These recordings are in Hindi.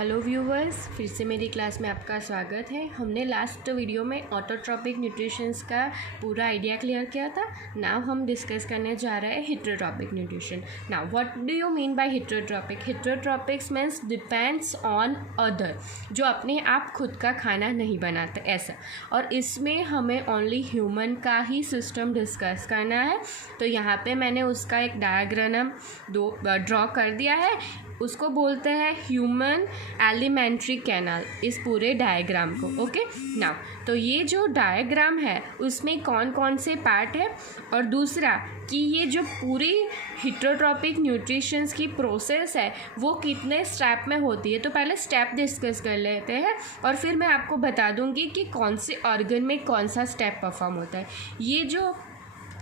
हेलो व्यूवर्स, फिर से मेरी क्लास में आपका स्वागत है। हमने लास्ट वीडियो में ऑटोट्रॉपिक न्यूट्रिशंस का पूरा आइडिया क्लियर किया था। नाउ हम डिस्कस करने जा रहे हैं heterotrophic nutrition. Now what do you mean by heterotrophic? Heterotrophs means depends on other, जो अपने आप खुद का खाना नहीं बनाते ऐसा। और इसमें हमें ओनली ह्यूमन का ही सिस्टम डिस्कस करना है। तो यहाँ पे मैंने उसका एक डायग्राम ड्रॉ कर दिया है, उसको बोलते हैं ह्यूमन एलिमेंट्री कैनाल, इस पूरे डायग्राम को। ओके नाउ, तो ये जो डायग्राम है उसमें कौन कौन से पार्ट है, और दूसरा कि ये जो पूरी हेटेरोट्रॉपिक न्यूट्रिशंस की प्रोसेस है वो कितने स्टेप में होती है। तो पहले स्टेप डिस्कस कर लेते हैं और फिर मैं आपको बता दूंगी कि कौन से ऑर्गन में कौन सा स्टेप परफॉर्म होता है। ये जो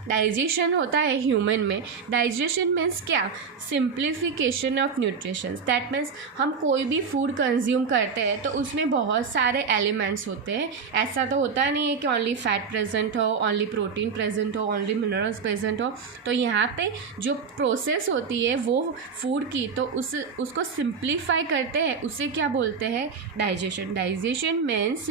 डाइजेशन होता है ह्यूमन में, डाइजेशन मीन्स क्या? Simplification of nutritions. That means हम कोई भी फूड कंज्यूम करते हैं तो उसमें बहुत सारे एलिमेंट्स होते हैं। ऐसा तो होता नहीं है कि ओनली फैट प्रेजेंट हो, ओनली प्रोटीन प्रेजेंट हो, ओनली मिनरल्स प्रेजेंट हो। तो यहाँ पे जो प्रोसेस होती है वो फूड की, तो उसको सिंप्लीफाई करते हैं, उसे क्या बोलते हैं? Digestion. Digestion means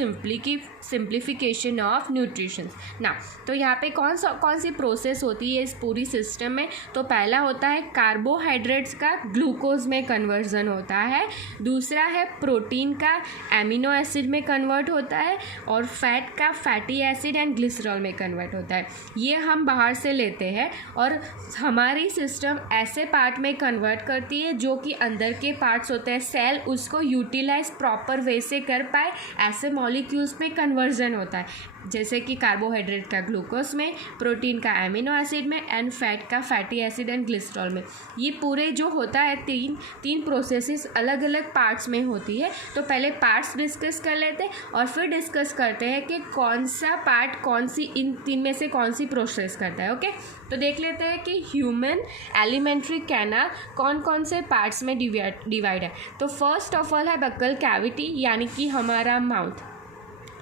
simplification of nutritions. ना तो यहाँ पे कौन सी प्रोसेस होती है इस पूरी सिस्टम में? तो पहला होता है कार्बोहाइड्रेट्स का ग्लूकोज में कन्वर्जन होता है, दूसरा है प्रोटीन का एमिनो एसिड में कन्वर्ट होता है, और फैट का फैटी एसिड एंड ग्लिसरॉल में कन्वर्ट होता है। ये हम बाहर से लेते हैं और हमारी सिस्टम ऐसे पार्ट में कन्वर्ट करती है जो कि अंदर के पार्ट्स होते हैं, सेल उसको यूटिलाइज प्रॉपर वे से कर पाए, ऐसे मॉलिक्यूल्स में कन्वर्जन होता है। जैसे कि कार्बोहाइड्रेट का ग्लूकोज में, प्रोटीन का एमिनो एसिड में, एंड फैट का फैटी एसिड एंड ग्लिसरॉल में। ये पूरे जो होता है तीन प्रोसेसेस अलग अलग पार्ट्स में होती है। तो पहले पार्ट्स डिस्कस कर लेते हैं और फिर डिस्कस करते हैं कि कौन सा पार्ट कौन सी इन तीन में से कौन सी प्रोसेस करता है। ओके, तो देख लेते हैं कि ह्यूमन एलिमेंट्री कैनाल कौन कौन से पार्ट्स में डिवाइड है। तो फर्स्ट ऑफ ऑल है बक्कल कैविटी, यानी कि हमारा माउथ।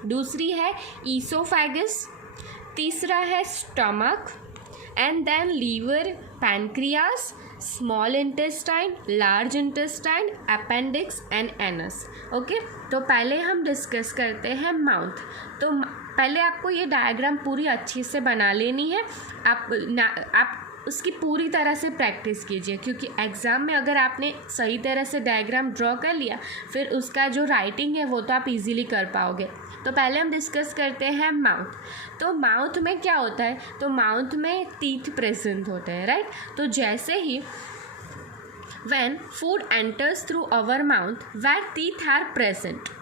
दूसरी है ईसोफेगस, तीसरा है stomach, and then liver, pancreas, small intestine, large intestine, appendix and anus. Okay, तो पहले हम डिस्कस करते हैं माउथ। तो पहले आपको ये डायग्राम पूरी अच्छी से बना लेनी है। आप उसकी पूरी तरह से प्रैक्टिस कीजिए, क्योंकि एग्ज़ाम में अगर आपने सही तरह से डायग्राम ड्रॉ कर लिया फिर उसका जो राइटिंग है वो तो आप इजीली कर पाओगे। तो पहले हम डिस्कस करते हैं माउथ। तो माउथ में क्या होता है? तो माउथ में टीथ प्रेजेंट होते हैं, राइट? तो जैसे ही when food enters through our mouth, where teeth are present,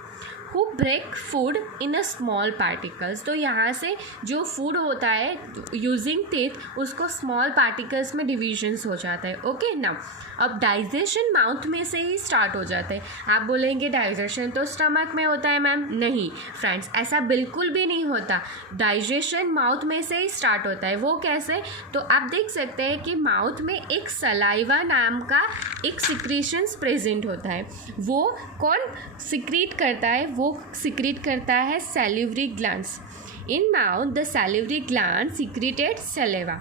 who break food in a small particles। तो यहाँ से जो फूड होता है यूजिंग टीथ, उसको स्मॉल पार्टिकल्स में डिविजन्स हो जाता है। ओके नाउ, अब डाइजेशन माउथ में से ही स्टार्ट हो जाता है। आप बोलेंगे डाइजेशन तो स्टमक में होता है मैम। नहीं फ्रेंड्स, ऐसा बिल्कुल भी नहीं होता। डाइजेशन माउथ में से ही स्टार्ट होता है। वो कैसे? तो आप देख सकते हैं कि माउथ में एक सलाइवा नाम का एक सिक्रीशंस प्रेजेंट होता है। वो कौन सिक्रीट करता है? वो सिक्रीट करता है salivary glands. In mouth, the salivary gland secreted saliva.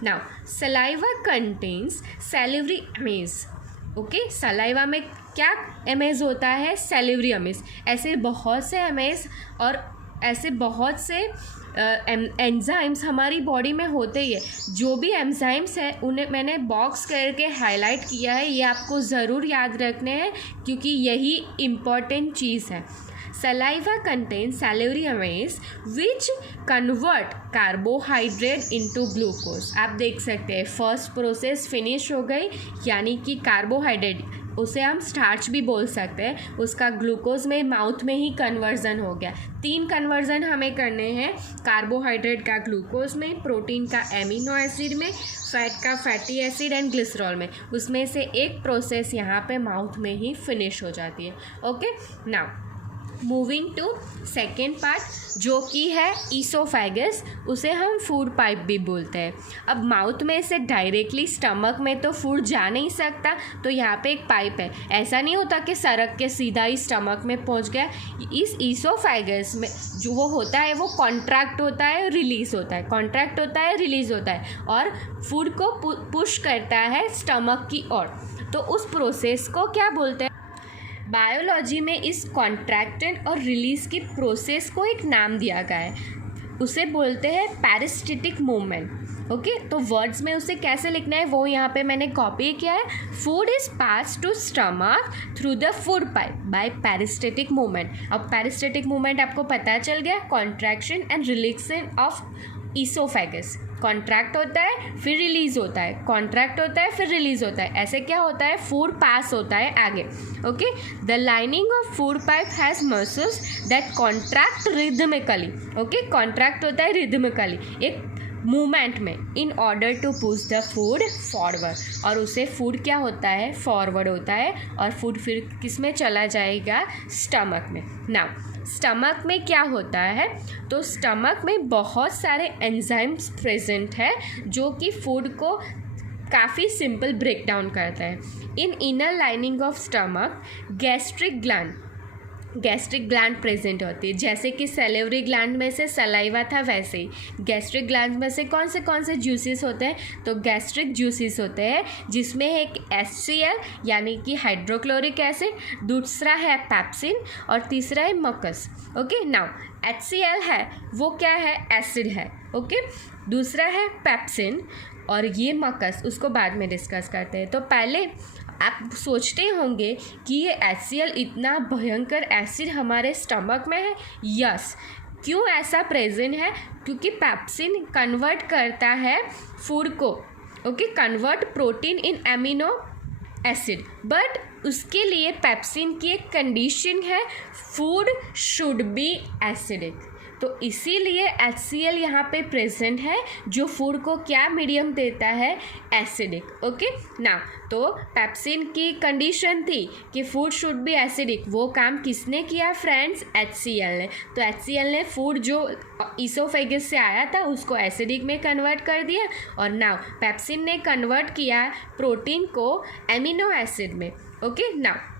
Now, saliva contains salivary amines. Okay, saliva में क्या amines होता है? salivary amines। ऐसे बहुत से amines और ऐसे बहुत से एंजाइम्स हमारी बॉडी में होते ही है। जो भी एंजाइम्स है उन्हें मैंने बॉक्स करके हाईलाइट किया है, ये आपको ज़रूर याद रखने हैं क्योंकि यही इम्पॉर्टेंट चीज़ है। Saliva contains salivary amines which convert carbohydrate into glucose। आप देख सकते हैं फर्स्ट प्रोसेस फिनिश हो गई, यानी कि कार्बोहाइड्रेट, उसे हम स्टार्च भी बोल सकते हैं, उसका ग्लूकोज में माउथ में ही कन्वर्जन हो गया। 3 कन्वर्जन हमें करने हैं, कार्बोहाइड्रेट का ग्लूकोज में, प्रोटीन का एमिनो एसिड में, फैट का फैटी एसिड एंड ग्लिसरॉल में। उसमें से एक प्रोसेस यहाँ पे माउथ में ही फिनिश हो जाती है। Okay now moving to second part, जो कि है ईसोफेगस, उसे हम फूड पाइप भी बोलते हैं। अब माउथ में से डायरेक्टली स्टमक में तो फूड जा नहीं सकता, तो यहाँ पे एक पाइप है। ऐसा नहीं होता कि सरक के सीधा ही स्टमक में पहुँच गया। इस ईसोफेगस में जो वो होता है वो कॉन्ट्रैक्ट होता है, रिलीज़ होता है, कॉन्ट्रैक्ट होता है, रिलीज़ होता है, और फूड को पुश करता है स्टमक की ओर। तो उस प्रोसेस को क्या बोलते हैं? बायोलॉजी में इस कॉन्ट्रैक्शन और रिलीज की प्रोसेस को एक नाम दिया गया है, उसे बोलते हैं पैरिस्टिटिक मूवमेंट। ओके, तो वर्ड्स में उसे कैसे लिखना है वो यहाँ पे मैंने कॉपी किया है। Food is pass to stomach through the food pipe by peristaltic movement. अब पैरिस्टिटिक मूवमेंट आपको पता चल गया, contraction and relaxation of oesophagus. Contract होता है फिर रिलीज होता है, कॉन्ट्रैक्ट होता है फिर रिलीज होता है, ऐसे क्या होता है, फूड पास होता है आगे। Okay, the lining of food pipe has muscles that contract rhythmically. Okay, contract होता है रिदमिकली एक मूवमेंट में, in order to push the food forward, और उसे फूड क्या होता है, फॉरवर्ड होता है, और फूड फिर किस में चला जाएगा, स्टमक में। नाउ स्टमक में क्या होता है, तो स्टमक में बहुत सारे एंजाइम्स प्रेजेंट है जो कि फूड को काफ़ी सिंपल ब्रेक डाउन करता है। इन inner lining of stomach gastric gland present होती है, जैसे कि सेलेवरी ग्लैंड में से सलाइवा था, वैसे ही गैस्ट्रिक ग्लैंड में से कौन से जूसेस होते हैं, तो गैस्ट्रिक जूसेस होते हैं, जिसमें एक HCl यानी कि हाइड्रोक्लोरिक एसिड, दूसरा है पैप्सिन और तीसरा है मकस। ओके, नाउ HCl है वो क्या है, एसिड है। ओके, दूसरा है पैप्सिन और ये मकस, उसको बाद में डिस्कस करते हैं। तो पहले आप सोचते होंगे कि ये HCl इतना भयंकर एसिड हमारे स्टमक में है। यस, क्यों ऐसा प्रेजेंट है, क्योंकि पैप्सिन कन्वर्ट करता है फूड को, okay, convert protein in amino acid, but उसके लिए पैप्सिन की एक कंडीशन है, फूड शुड बी एसिडिक। तो इसीलिए HCl यहाँ पे प्रेजेंट है जो फूड को क्या मीडियम देता है, एसिडिक। ओके, ना तो पैप्सिन की कंडीशन थी कि फूड शुड बी एसिडिक, वो काम किसने किया फ्रेंड्स, HCl ने। तो HCl ने फूड जो ईसोफेगस से आया था उसको एसिडिक में कन्वर्ट कर दिया, और नाउ पैप्सिन ने कन्वर्ट किया प्रोटीन को एमिनो एसिड में। ओके, नाउ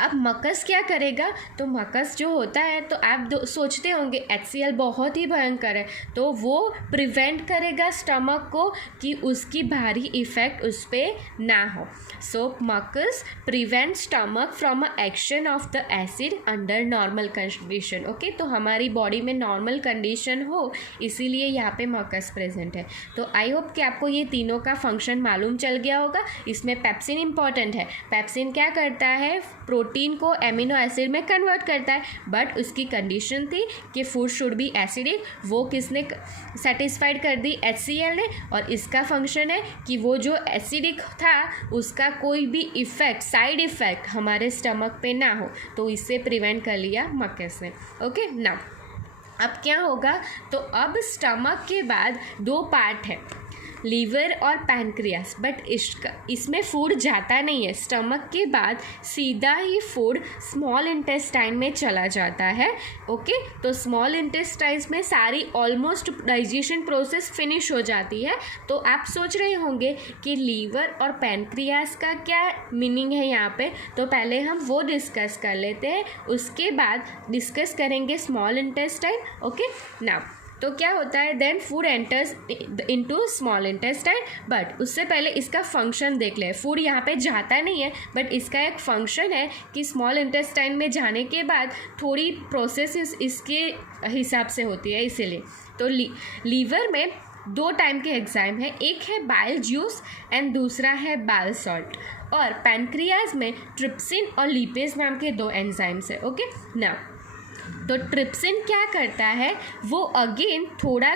अब मकस क्या करेगा, तो मकस जो होता है, तो आप सोचते होंगे HCl बहुत ही भयंकर है, तो वो प्रिवेंट करेगा स्टमक को कि उसकी भारी इफ़ेक्ट उस पर ना हो। So mucus prevent stomach from a action of the acid under normal condition. Okay, तो हमारी बॉडी में नॉर्मल कंडीशन हो, इसीलिए यहाँ पे मकस प्रेजेंट है। तो आई होप कि आपको ये तीनों का फंक्शन मालूम चल गया होगा। इसमें पैप्सिन इंपॉर्टेंट है, पैप्सिन क्या करता है, प्रोटीन को एमिनो एसिड में कन्वर्ट करता है, बट उसकी कंडीशन थी कि फूड शुड बी एसिडिक, वो किसने सेटिस्फाइड कर दी, HCl ने, और इसका फंक्शन है कि वो जो एसिडिक था उसका कोई भी इफ़ेक्ट, साइड इफ़ेक्ट हमारे स्टमक पे ना हो, तो इससे प्रिवेंट कर लिया मकस ने। ओके, नाउ अब क्या होगा, तो अब स्टमक के बाद दो पार्ट है, लीवर और पैनक्रियास, बट इसमें फूड जाता नहीं है, स्टमक के बाद सीधा ही फूड स्मॉल इंटेस्टाइन में चला जाता है। ओके, तो स्मॉल इंटेस्टाइन में सारी ऑलमोस्ट डाइजेशन प्रोसेस फिनिश हो जाती है। तो आप सोच रहे होंगे कि लीवर और पैनक्रियास का क्या मीनिंग है यहाँ पे, तो पहले हम वो डिस्कस कर लेते हैं, उसके बाद डिस्कस करेंगे स्मॉल इंटेस्टाइन। ओके, नाउ तो क्या होता है, then food enters into small intestine, but उससे पहले इसका फंक्शन देख ले। फूड यहाँ पे जाता नहीं है, बट इसका एक फंक्शन है कि स्मॉल इंटेस्टाइन में जाने के बाद थोड़ी प्रोसेस इसके हिसाब से होती है, इसीलिए। तो लीवर में दो टाइम के एंजाइम है, एक है बाइल जूस एंड दूसरा है बाइल सॉल्ट, और पैनक्रियाज में ट्रिप्सिन और लिपेज नाम के दो एंजाइम्स है। ओके, नाउ तो ट्रिप्सिन क्या करता है, वो अगेन थोड़ा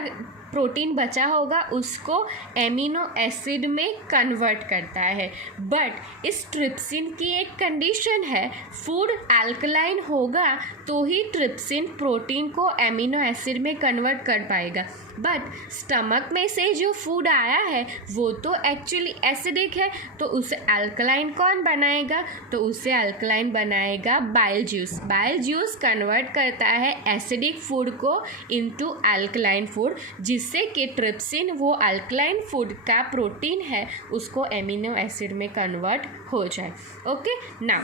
प्रोटीन बचा होगा उसको एमिनो एसिड में कन्वर्ट करता है, बट इस ट्रिप्सिन की एक कंडीशन है, फूड अल्कलाइन होगा तो ही ट्रिप्सिन प्रोटीन को एमिनो एसिड में कन्वर्ट कर पाएगा, बट स्टमक में से जो फूड आया है वो तो एक्चुअली एसिडिक है, तो उसे अल्कलाइन कौन बनाएगा, तो उसे अल्कलाइन बनाएगा bile juice. Bile juice convert करता है एसिडिक फूड को इनटू अल्कलाइन फूड, जिससे कि ट्रिप्सिन वो अल्कलाइन फूड का प्रोटीन है उसको एमिनो एसिड में कन्वर्ट हो जाए। ओके, नाउ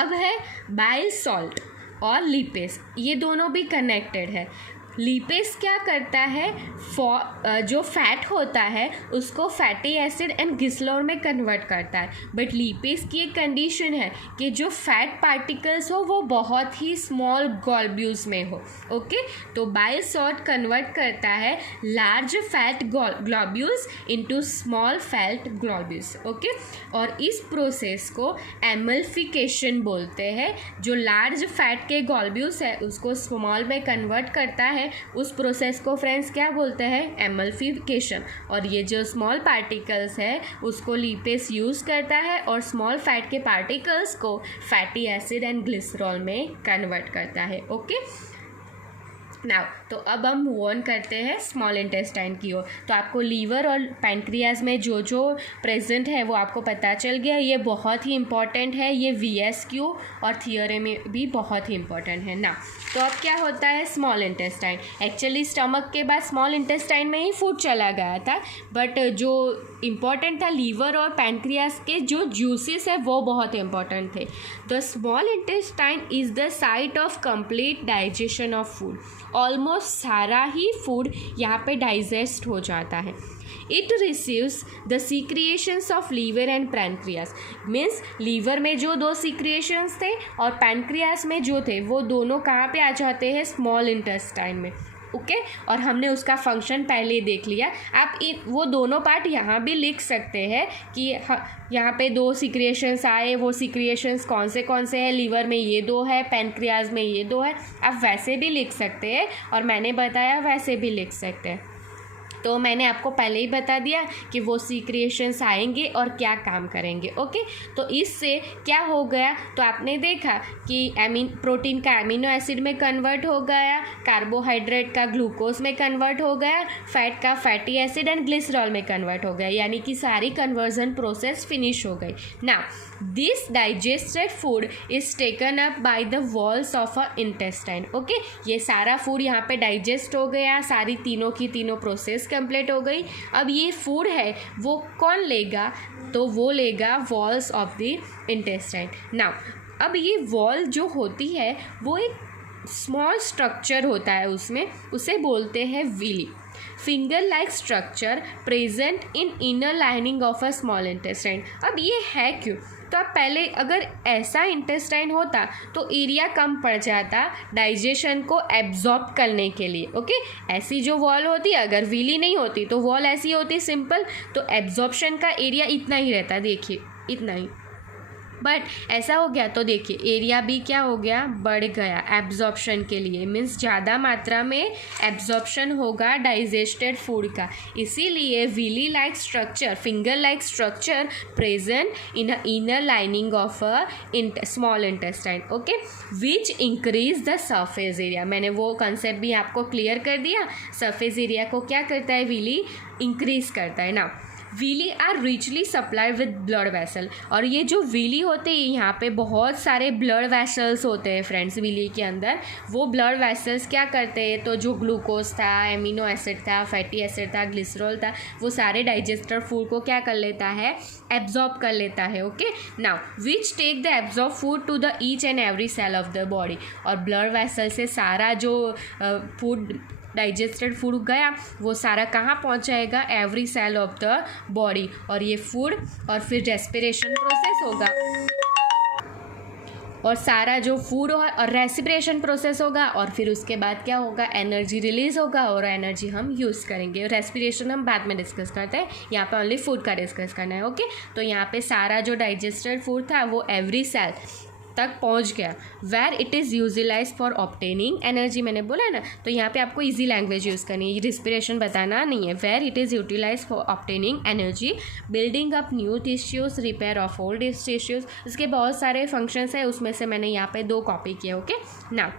अब है बाइल सॉल्ट और लिपेज, ये दोनों भी कनेक्टेड है। लिपेज क्या करता है, जो फैट होता है उसको फैटी एसिड एंड ग्लिसरॉल में कन्वर्ट करता है। बट लिपेज की एक कंडीशन है कि जो फैट पार्टिकल्स हो वो बहुत ही स्मॉल ग्लोब्यूल्स में हो। ओके, तो बाइल सॉल्ट कन्वर्ट करता है large fat globules into small fat globules. Okay, और इस प्रोसेस को एमल्फिकेशन बोलते हैं। जो लार्ज फैट के ग्लोब्यूल्स है उसको स्मॉल में कन्वर्ट करता है, उस प्रोसेस को फ्रेंड्स क्या बोलते हैं, एमल्फिकेशन। और ये जो स्मॉल पार्टिकल्स है उसको लिपेज यूज़ करता है और स्मॉल फैट के पार्टिकल्स को फैटी एसिड एंड ग्लिसरॉल में कन्वर्ट करता है। ओके, नाउ तो अब हम मूव ऑन करते हैं स्मॉल इंटेस्टाइन की ओर। तो आपको लीवर और पैंक्रियाज में जो जो प्रेजेंट है वो आपको पता चल गया। ये बहुत ही इंपॉर्टेंट है, ये VSQ और थियोरी में भी बहुत ही इंपॉर्टेंट है ना। तो अब क्या होता है स्मॉल इंटेस्टाइन, एक्चुअली स्टमक के बाद स्मॉल इंटेस्टाइन में ही फूड चला गया था, बट जो इम्पॉर्टेंट था लीवर और पैंक्रियाज के जो जूसेस है वो बहुत इंपॉर्टेंट थे। The small intestine is the site of complete digestion of food. Almost सारा ही फूड यहाँ पे डाइजेस्ट हो जाता है। It receives the secretions of liver and pancreas, means liver में जो 2 सीक्रिएशंस थे और पैंक्रियास में जो थे वो दोनों कहाँ पे आ जाते हैं, स्मॉल इंटेस्टाइन में। ओके, और हमने उसका फंक्शन पहले ही देख लिया। आप वो दोनों पार्ट यहाँ भी लिख सकते हैं कि यहाँ पे 2 सीक्रिएशंस आए, वो सीक्रिएशंस कौन से हैं, लीवर में ये 2 है, पैंक्रियाज में ये 2 है। आप वैसे भी लिख सकते हैं और मैंने बताया वैसे भी लिख सकते हैं। तो मैंने आपको पहले ही बता दिया कि वो सीक्रिएशंस आएंगे और क्या काम करेंगे। ओके, तो इससे क्या हो गया, तो आपने देखा कि प्रोटीन का एमिनो एसिड में कन्वर्ट हो गया, कार्बोहाइड्रेट का ग्लूकोज में कन्वर्ट हो गया, फैट का फैटी एसिड एंड ग्लिसरॉल में कन्वर्ट हो गया, यानी कि सारी कन्वर्जन प्रोसेस फिनिश हो गई। Now this digested food is taken up by the walls of a intestine. Okay, ये सारा फूड यहाँ पे डाइजेस्ट हो गया, सारी तीनों की तीनों प्रोसेस कंप्लीट हो गई। अब ये फूड है वो कौन लेगा, तो वो लेगा walls of the intestine. Now अब ये वॉल जो होती है वो एक स्मॉल स्ट्रक्चर होता है उसमें, उसे बोलते हैं villi, finger like structure present in inner lining of a small intestine. अब ये है क्यों, तो अब पहले अगर ऐसा इंटेस्टाइन होता तो एरिया कम पड़ जाता डाइजेशन को एब्जॉर्ब करने के लिए। ओके, ऐसी जो वॉल होती अगर विली नहीं होती तो वॉल ऐसी होती सिंपल, तो एब्जॉर्प्शन का एरिया इतना ही रहता, देखिए इतना ही। बट ऐसा हो गया तो देखिए एरिया भी क्या हो गया, बढ़ गया एब्जॉर्प्शन के लिए, मीन्स ज़्यादा मात्रा में एब्जॉर्प्शन होगा डाइजेस्टेड फूड का। इसीलिए villi like structure, finger like structure present in a inner lining of a small intestine. Okay, which increase the surface area. मैंने वो कंसेप्ट भी आपको क्लियर कर दिया। सरफेस एरिया को क्या करता है, विली इंक्रीज करता है ना। Villi are richly supplied with blood vessel, और ये जो विली होते हैं यहाँ पे बहुत सारे ब्लड वेसल्स होते हैं फ्रेंड्स विली के अंदर। वो ब्लड वेसल्स क्या करते हैं, तो जो ग्लूकोज था, एमिनो एसिड था, फैटी एसिड था, ग्लिसरॉल था, वो सारे डाइजेस्टर फूड को क्या कर लेता है, एब्जॉर्ब कर लेता है। Okay, now which take the absorb food to the each and every cell of the body. और ब्लड वेसल से सारा जो फूड डाइजेस्टेड फूड गया वो सारा कहाँ पहुँचाएगा, every cell of the body. और ये फूड और फिर रेस्पिरेशन प्रोसेस होगा, और सारा जो फूड और रेस्पिरेशन प्रोसेस होगा, और फिर उसके बाद क्या होगा, एनर्जी रिलीज होगा और एनर्जी हम यूज़ करेंगे। रेस्पिरेशन हम बाद में डिस्कस करते हैं, यहाँ पे ओनली फूड का डिस्कस करना है। ओके, तो यहाँ पे सारा जो डाइजेस्टेड फूड था वो एवरी सेल तक पहुंच गया, where it is utilise for obtaining energy. मैंने बोला ना, तो यहाँ पे आपको इजी लैंग्वेज यूज़ करनी है, रिस्पिरेशन बताना नहीं है। Where it is utilise for obtaining energy, building up new tissues, repair of old tissues. इसके बहुत सारे फंक्शंस है, उसमें से मैंने यहाँ पे 2 कॉपी किए। ओके, ना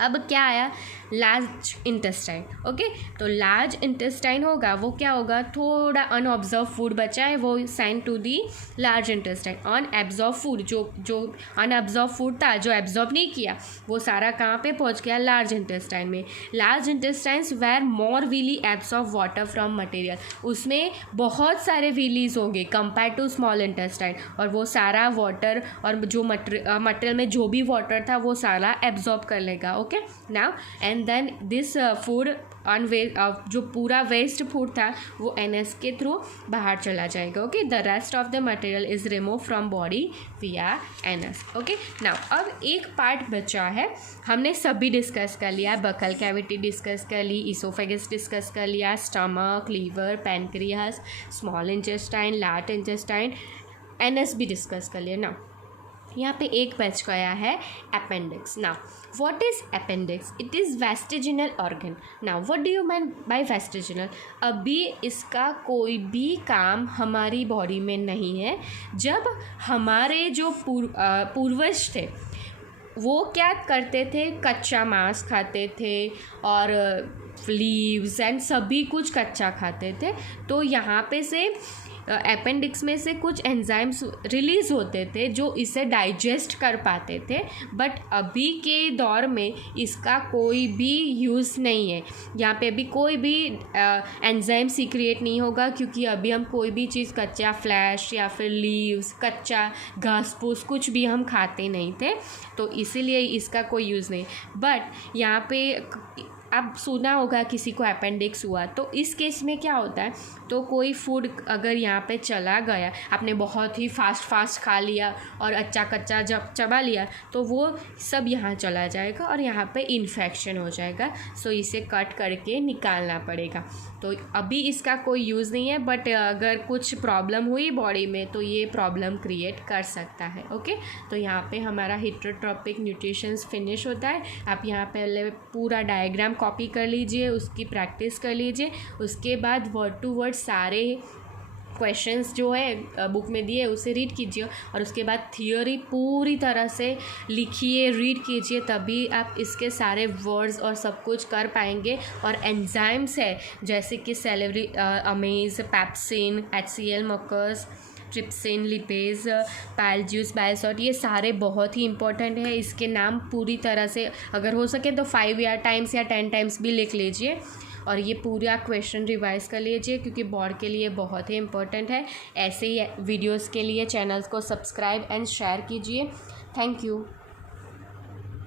अब क्या आया, लार्ज इंटेस्टाइन। ओके, तो लार्ज इंटेस्टाइन होगा वो क्या होगा, थोड़ा अनऑब्जर्व फूड बचा है वो send to the large intestine. Unabsorb food, जो अनऑब्जर्व फूड था, जो एब्जॉर्ब नहीं किया, वो सारा कहाँ पे पहुँच गया, लार्ज इंटेस्टाइन में। Large intestines where more villi absorb water from material, उसमें बहुत सारे विलीज होंगे कंपेयर टू स्मॉल इंटेस्टाइन, और वो सारा वाटर और जो मटेरियल में जो भी वाटर था वो सारा एब्जॉर्ब कर लेगा। Okay, now and and then this food on जो पूरा वेस्ट फूड था वो NS के थ्रू बाहर चला जाएगा. Okay, the rest of the material is remove from body विया NS. ओके, नाउ अब एक पार्ट बचा है. हमने सभी डिस्कस कर लिया. बकल कैविटी डिस्कस कर ली, इसोफेगस डिस्कस कर लिया, stomach, liver, pancreas, small intestine, large intestine, NS भी डिस्कस कर लिया. नाउ यहाँ पे एक बच गया है appendix. Now what is appendix? It is vestigial organ. Now what do you mean by vestigial? अभी इसका कोई भी काम हमारी बॉडी में नहीं है. जब हमारे जो पूर्वज थे वो क्या करते थे, कच्चा मांस खाते थे और लीव्स एंड सभी कुछ कच्चा खाते थे. तो यहाँ पे से अपेंडिक्स में से कुछ एंजाइम्स रिलीज़ होते थे जो इसे डाइजेस्ट कर पाते थे. बट अभी के दौर में इसका कोई भी यूज़ नहीं है. यहाँ पे अभी कोई भी एंजाइम सीक्रिएट नहीं होगा क्योंकि अभी हम कोई भी चीज़ कच्चा फ्लैश या फिर लीव्स, कच्चा घास फूस कुछ भी हम खाते नहीं थे, तो इसीलिए इसका कोई यूज़ नहीं. बट यहाँ पे आप सुना होगा किसी को अपेंडिक्स हुआ, तो इस केस में क्या होता है, तो कोई फूड अगर यहाँ पे चला गया, आपने बहुत ही फास्ट खा लिया और अच्छा कच्चा जब चबा लिया तो वो सब यहाँ चला जाएगा और यहाँ पे इन्फेक्शन हो जाएगा. सो इसे कट करके निकालना पड़ेगा. तो अभी इसका कोई यूज़ नहीं है, बट अगर कुछ प्रॉब्लम हुई बॉडी में तो ये प्रॉब्लम क्रिएट कर सकता है. ओके, तो यहाँ पे हमारा हिट्रोट्रॉपिक न्यूट्रिशंस फिनिश होता है. आप यहाँ पहले पूरा डायग्राम कॉपी कर लीजिए, उसकी प्रैक्टिस कर लीजिए. उसके बाद वर्ड टू वर्ड सारे क्वेश्चंस जो है बुक में दिए उसे रीड कीजिए और उसके बाद थियोरी पूरी तरह से लिखिए, रीड कीजिए, तभी आप इसके सारे वर्ड्स और सब कुछ कर पाएंगे. और एंजाइम्स है जैसे कि salivary amylase, pepsin, HCl, mucus, trypsin, lipase, पैलज्यूस, बायोसॉट, ये सारे बहुत ही इंपॉर्टेंट है. इसके नाम पूरी तरह से अगर हो सके तो 5 टाइम्स या 10 टाइम्स भी लिख लीजिए और ये पूरा क्वेश्चन रिवाइज कर लीजिए क्योंकि बोर्ड के लिए बहुत ही इंपॉर्टेंट है. ऐसे ही वीडियोस के लिए चैनल्स को सब्सक्राइब एंड शेयर कीजिए. Thank you.